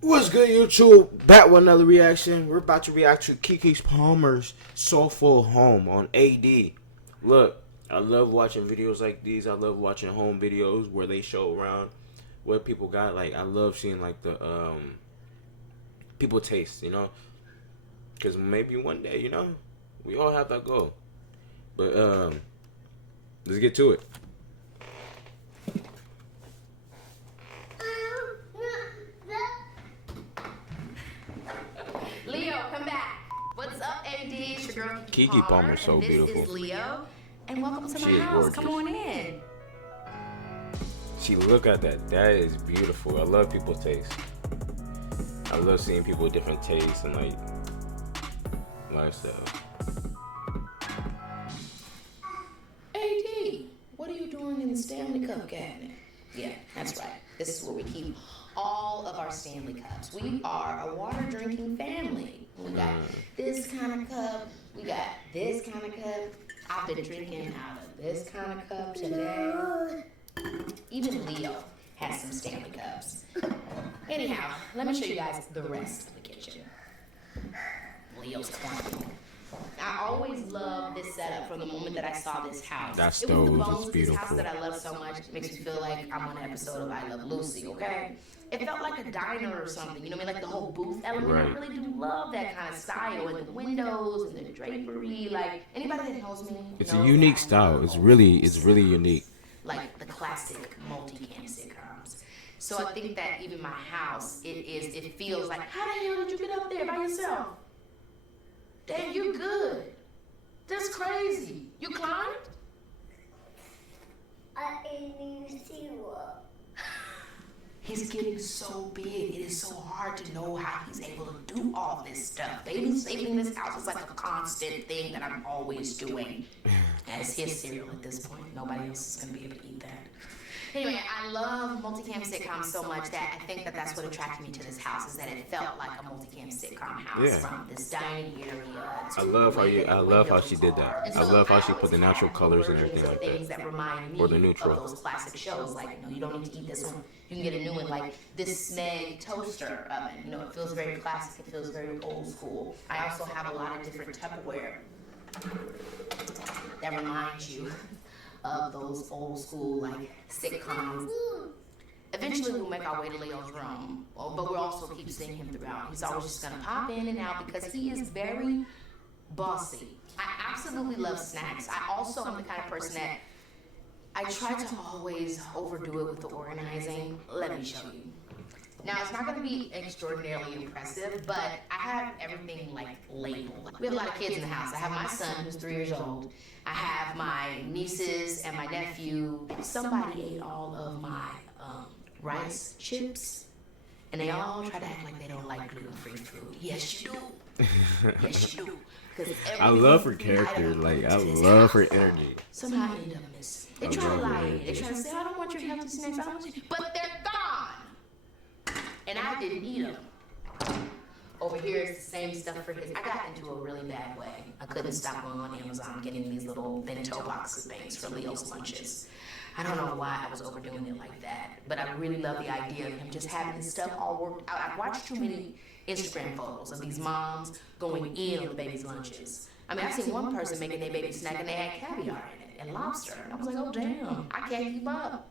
What's good, YouTube? Back with another reaction. We're about to react to Keke Palmer's Soulful Home on AD. Look, I love watching videos like these. I love watching home videos where they show around what people got. Like, I love seeing like the people taste, because maybe one day, we all have that goal. But let's get to it. Leo, come back. What's up, AD? It's your girl Keke Palmer's so and beautiful. This is Leo, and welcome to She my is house. gorgeous. Come on in. See, look at that. That is beautiful. I love people's taste. I love seeing people with different tastes and like lifestyle. AD, what are you doing in the Stanley Cup cabinet? Yeah, that's right. This is where we keep all of our Stanley Cups. We are a water drinking family. We got this kind of cup. We got this kind of cup. I've been drinking out of this kind of cup today. Even Leo has some Stanley Cups. Anyhow, let me show you guys the rest of the kitchen. Leo's corner. I always loved this setup from the moment that I saw this house. That It was the stove is bones of this house beautiful. that I love so much. It makes me feel like I'm on an episode of I Love Lucy, okay? It felt like a diner or something, you know what I mean? Like the whole booth element. Right. I really do love that kind of style, and the windows and the drapery. Like, anybody that knows me It's knows a unique that I style. love It's old really school unique. like the classic multi-cam sitcoms. So I think that even my house, it feels like, how the hell did you get up there by yourself? Damn, you're good. That's crazy. You climbed? I didn't even see what. He's getting so big. It is so hard to know how he's able to do all this stuff. Baby sleeping in this house is like a constant thing that I'm always doing. As his cereal at this point. Nobody else is going to be able to eat that. Anyway, I love multicam sitcoms so much that I think that that's what attracted me to this house, is that it felt like a multicam sitcom house. Yeah. From this dining area to I love how the way you. that I the love how windows she did are. that. And I so love how she always put the natural have colors and versions everything of like things that. that remind me Or the neutral. of those classic shows. Like, you don't need to eat this one. You can get a new one, like this Smeg toaster oven. It feels very classic. It feels very old school. I also have a lot of different Tupperware that reminds you of those old school like sitcoms. Eventually we'll make our way to Leo's room, but we'll also keep seeing him throughout. He's always just gonna pop in and out because he is very bossy. I absolutely love snacks. I also am the kind of person that I try to always overdo it with the organizing. Let me show you. Now, it's not going to be extraordinarily impressive, but I have everything like labeled. We have a lot of kids in the house. I have my son who's 3 years old. I have my nieces and my nephew. Somebody ate all of my rice chips, and they all try to act like they don't like gluten-free food. Yes, you do. Yes, you do. Because I love her character. Like, I love her energy. Somehow I end up missing. They try to lie. They try to say, I don't want your healthy snacks. I don't want you. But they're gone. And I didn't eat them. Over here is the same stuff for his. I got into a really bad way. I couldn't stop going on Amazon getting these little bento boxes things for Leo's lunches. I don't know why I was overdoing it like that, but I really love the idea of him just having his stuff all worked out. I watched too many Instagram photos of these moms going in on the baby's lunches. I mean, I've seen one person making their baby snack and they had caviar in it and lobster. And I was like, oh damn, I can't keep up.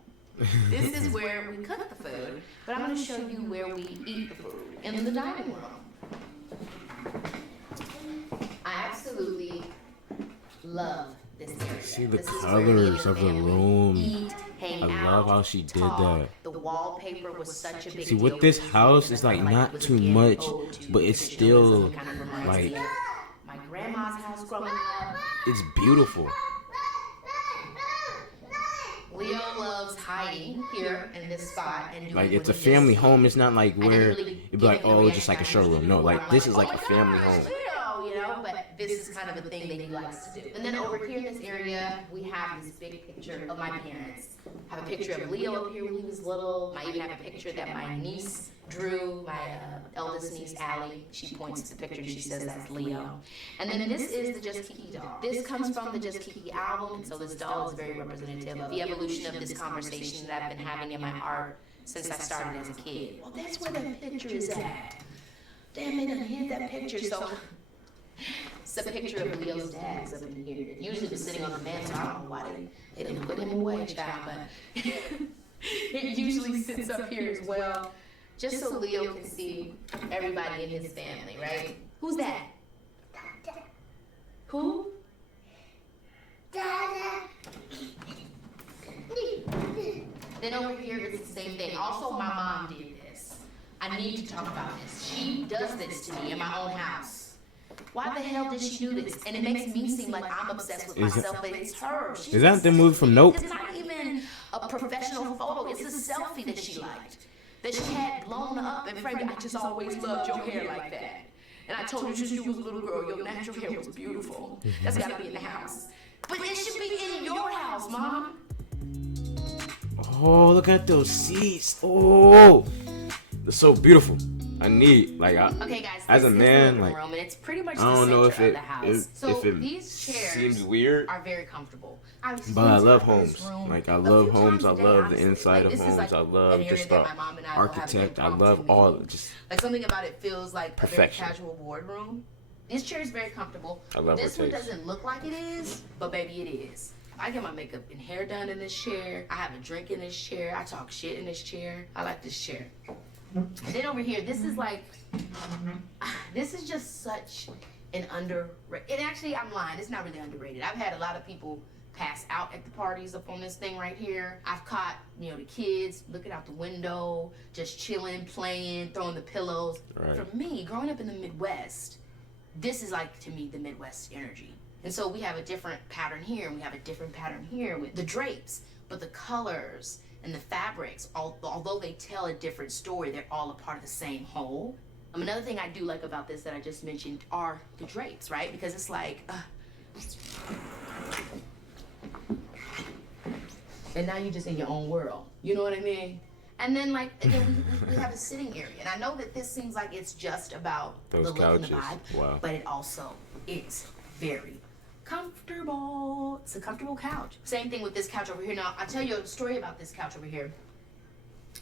This is where we cook the food, but I'm going to show you where we eat the food in the dining room. I absolutely love this area. See the This is where colors me of and the family room. eat, hang I out, love how she did talk. that. The wallpaper was such a big See, deal with this for me, house, and it's I like felt not it was too again much, ode to but it's traditionalism. still It kind of reminds like me of my grandma's house growing up. it's beautiful. Leo loves hiding here in this spot and doing Like, it's a what he family does. home. It's not like And then where really it'd be like, giving the oh, just like a reaction showroom. No, where like I'm this is oh like my a family gosh, home. Leo, but this is kind of a thing that he likes to do. And then over here in this area, we have this big picture of my parents. I have a picture of Leo up here when he was little. I even have a picture that my niece drew, my eldest niece, Allie. She points to the picture and she says that's Leo. And then this is the Just Keke doll. This comes from the Just Keke album, and so this doll is very representative of the evolution of this conversation that I've been having in my art since I started as a kid. Well, that's where that picture is at. Damn, they done hid that picture, so it's a picture of Leo's dad's up in here. It usually was sitting on the mantle. I don't know why they didn't put him away, child, but it usually sits up here as well, just so Leo can see everybody in his family, right? Who's that? Dada. Who? Dada. Then over here it's the same thing. Also, my mom did this. I need to talk about this. She does this to me in my own house. Why the hell did she do this? And it makes me seem like I'm obsessed with myself, but it's her. Is that the movie from Nope? It's not even a professional photo. It's a selfie that she liked. That she had blown up and framed. I just always loved your hair like that. And I told you since you was a little girl, your natural hair was beautiful. That's gotta be in the house. But it should be in your house, Mom. Oh, look at those seats. Oh, they're so beautiful. I need, like, Okay, guys, as a man, like, room, and it's pretty much I don't know if it, So if it these chairs seems weird, are very comfortable. but I love homes. Like, I love homes. I love the inside of homes. I love just the architect. I love all just like something about it feels like perfection. a very casual boardroom. This chair is very comfortable. I love this her one taste. doesn't look like it is, but baby, it is. I get my makeup and hair done in this chair. I have a drink in this chair. I talk shit in this chair. I like this chair. And then over here, this is like, this is just such an underrated. And actually, I'm lying. It's not really underrated. I've had a lot of people pass out at the parties up on this thing right here. I've caught, the kids looking out the window, just chilling, playing, throwing the pillows. Right. For me, growing up in the Midwest, this is like, to me, the Midwest energy. And so we have a different pattern here, and we have a different pattern here with the drapes, but the colors and the fabrics, although they tell a different story, they're all a part of the same whole. Another thing I do like about this that I just mentioned are the drapes, right? Because it's like, and now you're just in your own world. You know what I mean? And then, like, again, we have a sitting area. And I know that this seems like it's just about those the look couches. and the vibe, Wow. but it also is very comfortable. It's a comfortable couch. Same thing with this couch over here. Now, I'll tell you a story about this couch over here.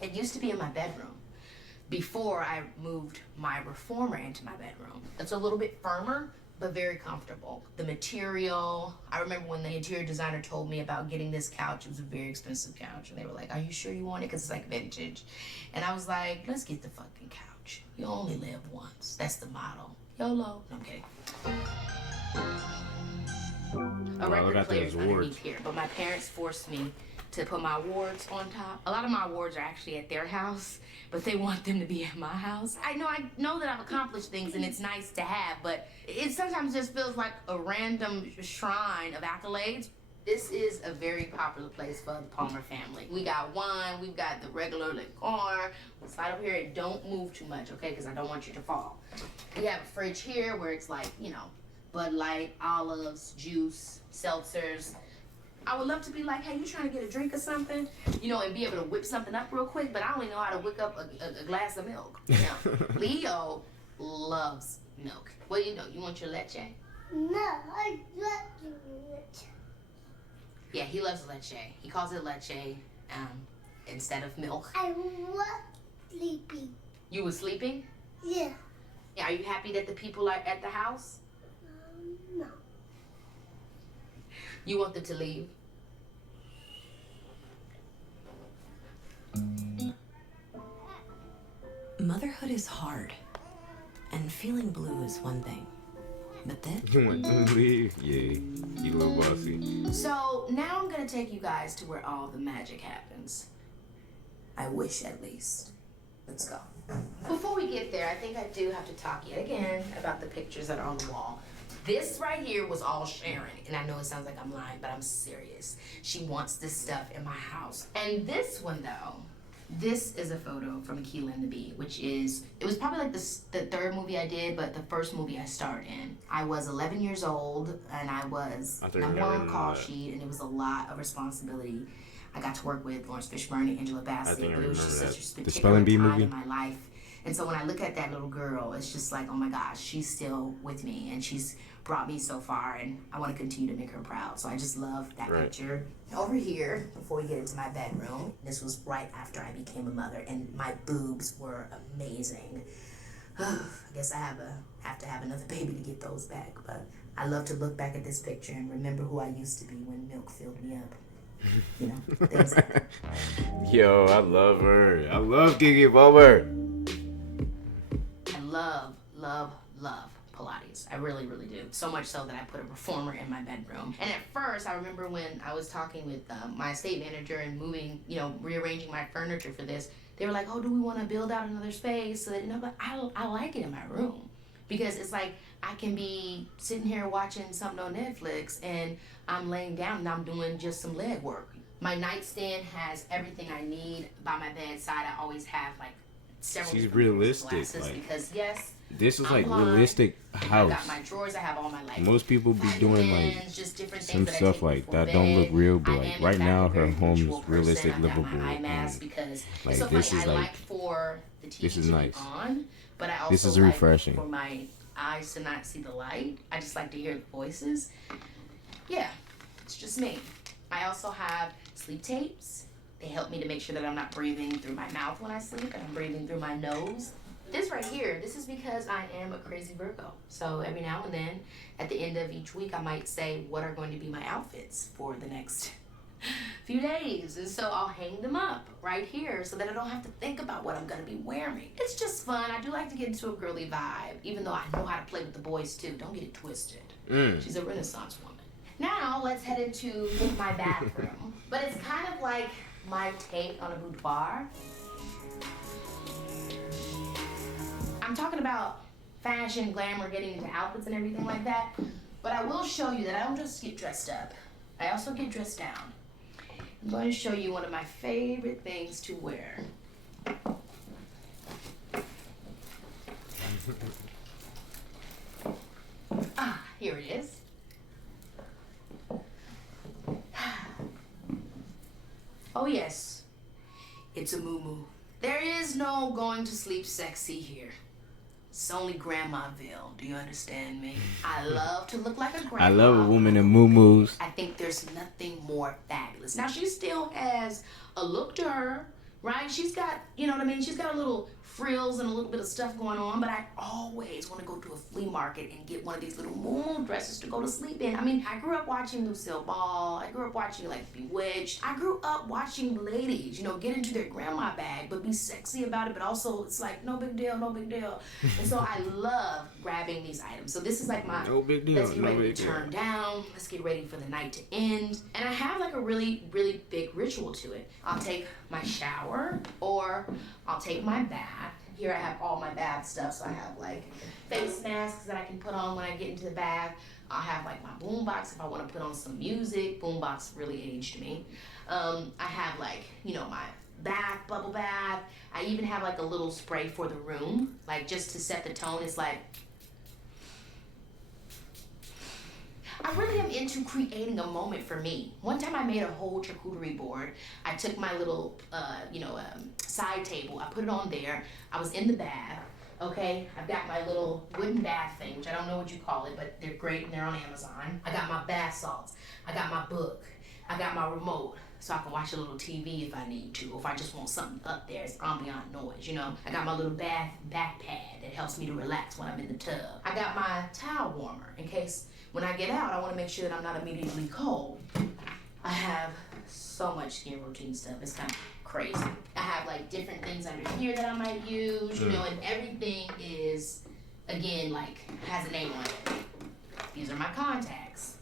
It used to be in my bedroom before I moved my reformer into my bedroom. It's a little bit firmer, but very comfortable. The material, I remember when the interior designer told me about getting this couch, it was a very expensive couch. And they were like, are you sure you want it? Because it's like vintage. And I was like, let's get the fucking couch. You only live once. That's the motto. YOLO. No, I'm kidding. A record player is underneath here, but my parents forced me to put my awards on top. A lot of my awards are actually at their house, but they want them to be at my house. I know that I've accomplished things and it's nice to have, but it sometimes just feels like a random shrine of accolades. This is a very popular place for the Palmer family. We got wine, we've got the regular liquor. Slide over here and don't move too much, okay? Because I don't want you to fall. We have a fridge here where it's like, Bud Light, olives, juice, seltzers. I would love to be like, hey, you trying to get a drink or something? And be able to whip something up real quick, but I only know how to whip up a glass of milk. Leo loves milk. What do you know? You want your leche? No, I love it. Yeah, he loves leche. He calls it leche instead of milk. I was sleeping. You were sleeping? Yeah. Yeah, are you happy that the people are at the house? No. You want them to leave? Motherhood is hard, and feeling blue is one thing. But then You want them to leave? Yeah, you little bossy. So now I'm gonna take you guys to where all the magic happens. I wish, at least. Let's go. Before we get there, I think I do have to talk yet again about the pictures that are on the wall. This right here was all Sharon, and I know it sounds like I'm lying, but I'm serious. She wants this stuff in my house. And this one, though, this is a photo from Aquila and the Bee, it was probably like the third movie I did, but the first movie I starred in. I was 11 years old, and I was number one on the call sheet, and it was a lot of responsibility. I got to work with Lawrence Fishburne and Angela Bassett, but it was just such a The Spelling Bee particular time movie? in my life And so when I look at that little girl, it's just like, oh my gosh, she's still with me and she's brought me so far, and I want to continue to make her proud. So I just love that picture. Over here, before we get into my bedroom, this was right after I became a mother, and my boobs were amazing. I guess I have to have another baby to get those back, but I love to look back at this picture and remember who I used to be when milk filled me up. You know, things like that. Yo, I love her. I love Keke Palmer. I love Pilates. I really, really do. So much so that I put a reformer in my bedroom. And at first, I remember when I was talking with my estate manager and moving, rearranging my furniture for this, they were like, oh, do we want to build out another space? So that, but I like it in my room. Because it's like I can be sitting here watching something on Netflix and I'm laying down and I'm doing just some leg work. My nightstand has everything I need by my bedside. I always have like several She's different realistic, glasses like, because yes, this is I'm like blind. realistic house. I got my drawers. I have all my like. Most people be doing like vitamins, just different some things stuff that I like take that before don't look bed. real, but I like am, in right fact, now a her very home visual is realistic, person. I've got livable. my eye mask because Like it's so this funny. is I like like for the TV this is to nice. be on, but I also This is like refreshing. for my eyes to not see the light. I just like to hear the voices. Yeah, it's just me. I also have sleep tapes. They help me to make sure that I'm not breathing through my mouth when I sleep and I'm breathing through my nose. This right here, this is because I am a crazy Virgo. So every now and then, at the end of each week, I might say what are going to be my outfits for the next few days. And so I'll hang them up right here so that I don't have to think about what I'm going to be wearing. It's just fun. I do like to get into a girly vibe, even though I know how to play with the boys too. Don't get it twisted. She's a Renaissance woman. Now let's head into my bathroom. But it's kind of like my take on a boudoir. I'm talking about fashion, glamour, getting into outfits and everything like that. But I will show you that I don't just get dressed up. I also get dressed down. I'm going to show you one of my favorite things to wear. Here it is. Oh yes, it's a muumuu. There is no going to sleep sexy here. It's only Grandmaville. Do you understand me? I love to look like a grandma. I love a woman in muumuus. I think there's nothing more fabulous. Now she still has a look to her, right? She's got, you know what I mean? She's got a little frills and a little bit of stuff going on, but I always want to go to a flea market and get one of these little muumuu dresses to go to sleep in. I mean, I grew up watching Lucille Ball. I grew up watching like Bewitched. I grew up watching ladies, get into their grandma bag, but be sexy about it, but also it's like, no big deal, no big deal. And so I love grabbing these items. So this is like my, No big deal, let's get no ready big to deal. turn down. Let's get ready for the night to end. And I have like a really, really big ritual to it. I'll take my shower or I'll take my bath. Here I have all my bath stuff. So I have like face masks that I can put on when I get into the bath. I'll have like my boombox if I want to put on some music. Boombox really aged me. I have like, my bath, bubble bath. I even have like a little spray for the room, like just to set the tone. It's like, I really am into creating a moment for me. One time I made a whole charcuterie board. I took my little, side table. I put it on there. I was in the bath. Okay, I've got my little wooden bath thing, which I don't know what you call it, but they're great and they're on Amazon. I got my bath salts. I got my book. I got my remote so I can watch a little TV if I need to, or if I just want something up there, it's ambient noise, I got my little bath back pad that helps me to relax when I'm in the tub. I got my towel warmer in case when I get out, I want to make sure that I'm not immediately cold. I have so much skin routine stuff. It's kind of crazy. I have like different things under here that I might use, and everything is, again, like has a name on it. These are my contacts.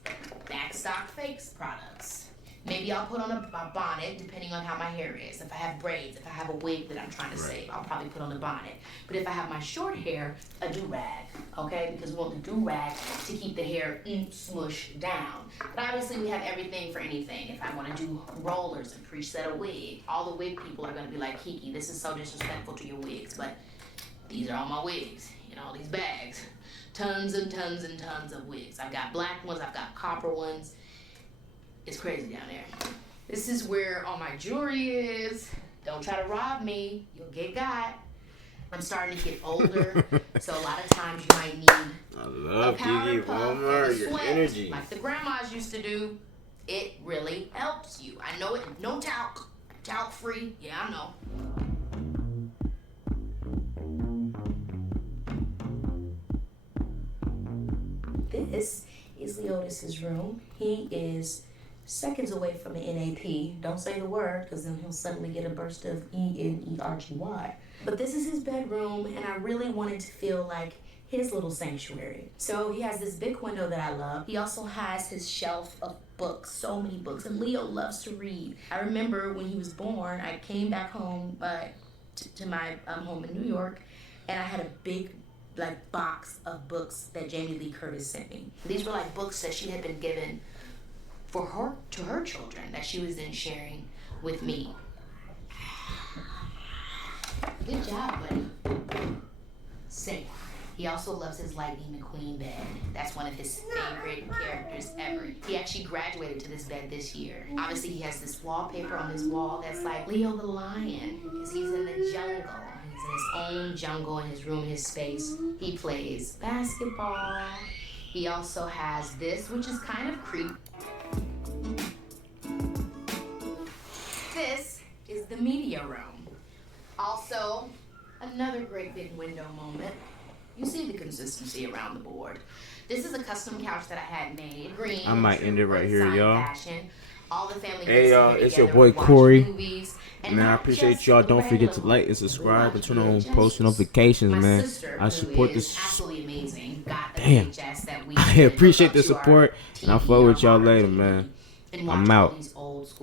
Backstock Fakes products. Maybe I'll put on a bonnet depending on how my hair is. If I have braids, if I have a wig that I'm trying to save, I'll probably put on a bonnet. But if I have my short hair, a do-rag, okay? Because we want the do-rag to keep the hair smushed down. But obviously we have everything for anything. If I want to do rollers and preset a wig, all the wig people are going to be like, Keke, this is so disrespectful to your wigs. But these are all my wigs in all these bags. Tons and tons and tons of wigs. I've got black ones, I've got copper ones. It's crazy down there. This is where all my jewelry is. Don't try to rob me. You'll get got. I'm starting to get older, so a lot of times you might need I love a powder Keke puff Palmer, and a your sweat, energy. like the grandmas used to do. It really helps you. I know it. No talc. Talc free. Yeah, I know. This is Leotis's room. He is seconds away from an NAP. Don't say the word, because then he'll suddenly get a burst of ENERGY. But this is his bedroom, and I really wanted to feel like his little sanctuary. So he has this big window that I love. He also has his shelf of books, so many books, and Leo loves to read. I remember when he was born, I came back home to my home in New York, and I had a big box of books that Jamie Lee Curtis sent me. These were like books that she had been given for her to her children that she was then sharing with me. Good job, buddy. Safe. He also loves his Lightning McQueen bed. That's one of his favorite characters ever. He actually graduated to this bed this year. Obviously, he has this wallpaper on his wall that's like Leo the Lion, because he's in the jungle. He's in his own jungle, in his room, his space. He plays basketball. He also has this, which is kind of creepy. This is the media room. Also, another great big window moment. You see the consistency around the board. This is a custom couch that I had made. Green. I might end it right here, y'all. Fashion. All the family Hey, y'all, gets it's your together, boy watch Corey. movies, and Man, I not appreciate just y'all. the Don't forget to regular like and ones. subscribe and turn We on watch post VHS. notifications, My man. sister, I who support is this. absolutely amazing, got the Damn. VHS that we I did hook appreciate up the to our support, and I'll TV, fuck with our y'all modern later, TV, man. and I'm watch all out. these old school